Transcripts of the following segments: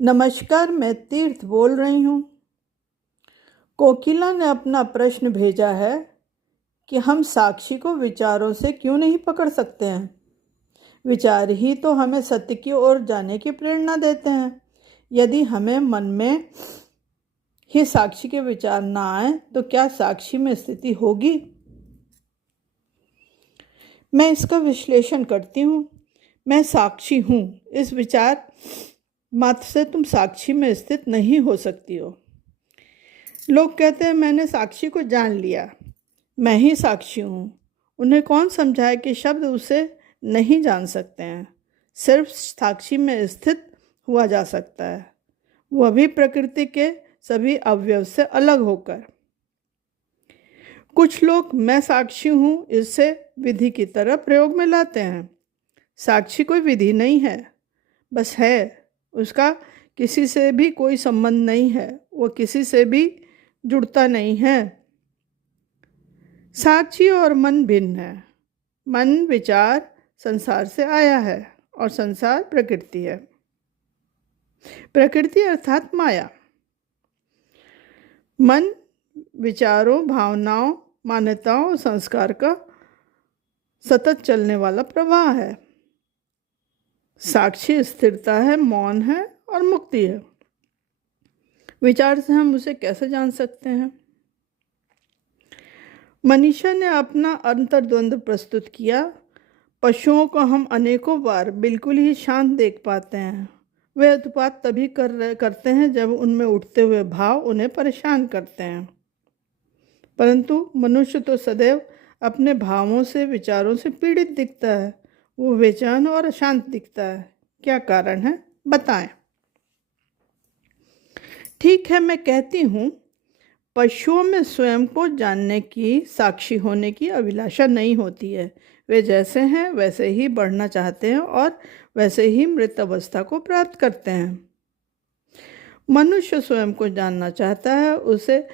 नमस्कार, मैं तीर्थ बोल रही हूँ। कोकिला ने अपना प्रश्न भेजा है कि हम साक्षी को विचारों से क्यों नहीं पकड़ सकते हैं। विचार ही तो हमें सत्य की ओर जाने की प्रेरणा देते हैं। यदि हमें मन में ही साक्षी के विचार ना आए तो क्या साक्षी में स्थिति होगी? मैं इसका विश्लेषण करती हूँ। मैं साक्षी हूँ, इस विचार मात्र से तुम साक्षी में स्थित नहीं हो सकती हो। लोग कहते हैं मैंने साक्षी को जान लिया, मैं ही साक्षी हूँ। उन्हें कौन समझाए कि शब्द उसे नहीं जान सकते हैं। सिर्फ साक्षी में स्थित हुआ जा सकता है, वह भी प्रकृति के सभी अवयव से अलग होकर। कुछ लोग मैं साक्षी हूँ इससे विधि की तरह प्रयोग में लाते हैं। साक्षी कोई विधि नहीं है, बस है। उसका किसी से भी कोई संबंध नहीं है, वो किसी से भी जुड़ता नहीं है। साक्षी और मन भिन्न है। मन विचार संसार से आया है और संसार प्रकृति है। प्रकृति अर्थात माया। मन विचारों, भावनाओं, मान्यताओं और संस्कार का सतत चलने वाला प्रवाह है। साक्षी स्थिरता है, मौन है और मुक्ति है। विचार से हम उसे कैसे जान सकते हैं? मनीषा ने अपना अंतर्द्वंद प्रस्तुत किया। पशुओं को हम अनेकों बार बिल्कुल ही शांत देख पाते हैं। वे उत्पात तभी करते हैं जब उनमें उठते हुए भाव उन्हें परेशान करते हैं। परंतु मनुष्य तो सदैव अपने भावों से, विचारों से पीड़ित दिखता है। वो बेचैन और अशांत दिखता है। क्या कारण है, बताएं। ठीक है, मैं कहती हूँ, पशुओं में स्वयं को जानने की, साक्षी होने की अभिलाषा नहीं होती है। वे जैसे हैं वैसे ही बढ़ना चाहते हैं और वैसे ही मृत अवस्था को प्राप्त करते हैं। मनुष्य स्वयं को जानना चाहता है, उसे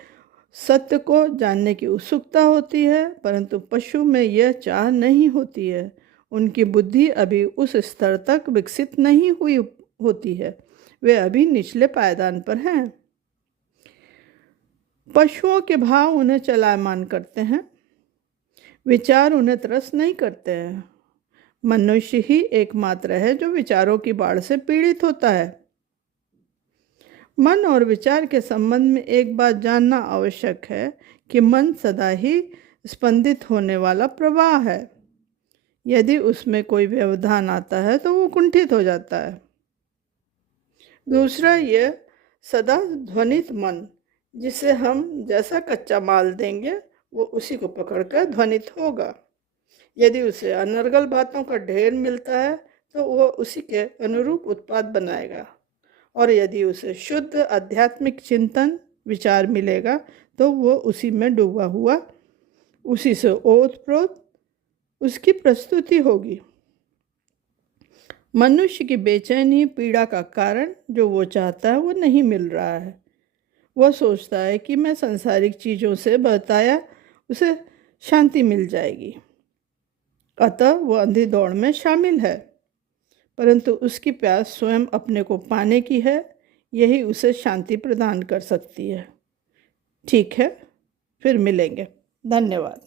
सत्य को जानने की उत्सुकता होती है, परंतु पशु में यह चाह नहीं होती है। उनकी बुद्धि अभी उस स्तर तक विकसित नहीं हुई होती है। वे अभी निचले पायदान पर हैं। पशुओं के भाव उन्हें चलायमान करते हैं, विचार उन्हें त्रस्त नहीं करते हैं। मनुष्य ही एकमात्र है जो विचारों की बाढ़ से पीड़ित होता है। मन और विचार के संबंध में एक बात जानना आवश्यक है कि मन सदा ही स्पंदित होने वाला प्रवाह है। यदि उसमें कोई व्यवधान आता है तो वो कुंठित हो जाता है। दूसरा, यह सदा ध्वनित मन, जिसे हम जैसा कच्चा माल देंगे वो उसी को पकड़कर ध्वनित होगा। यदि उसे अनर्गल बातों का ढेर मिलता है तो वह उसी के अनुरूप उत्पाद बनाएगा, और यदि उसे शुद्ध आध्यात्मिक चिंतन विचार मिलेगा तो वह उसी में डूबा हुआ, उसी से ओतप्रोत उसकी प्रस्तुति होगी। मनुष्य की बेचैनी, पीड़ा का कारण जो वो चाहता है वो नहीं मिल रहा है। वह सोचता है कि मैं सांसारिक चीज़ों से बहताया उसे शांति मिल जाएगी, अतः वह अंधी दौड़ में शामिल है। परंतु उसकी प्यास स्वयं अपने को पाने की है, यही उसे शांति प्रदान कर सकती है। ठीक है, फिर मिलेंगे। धन्यवाद।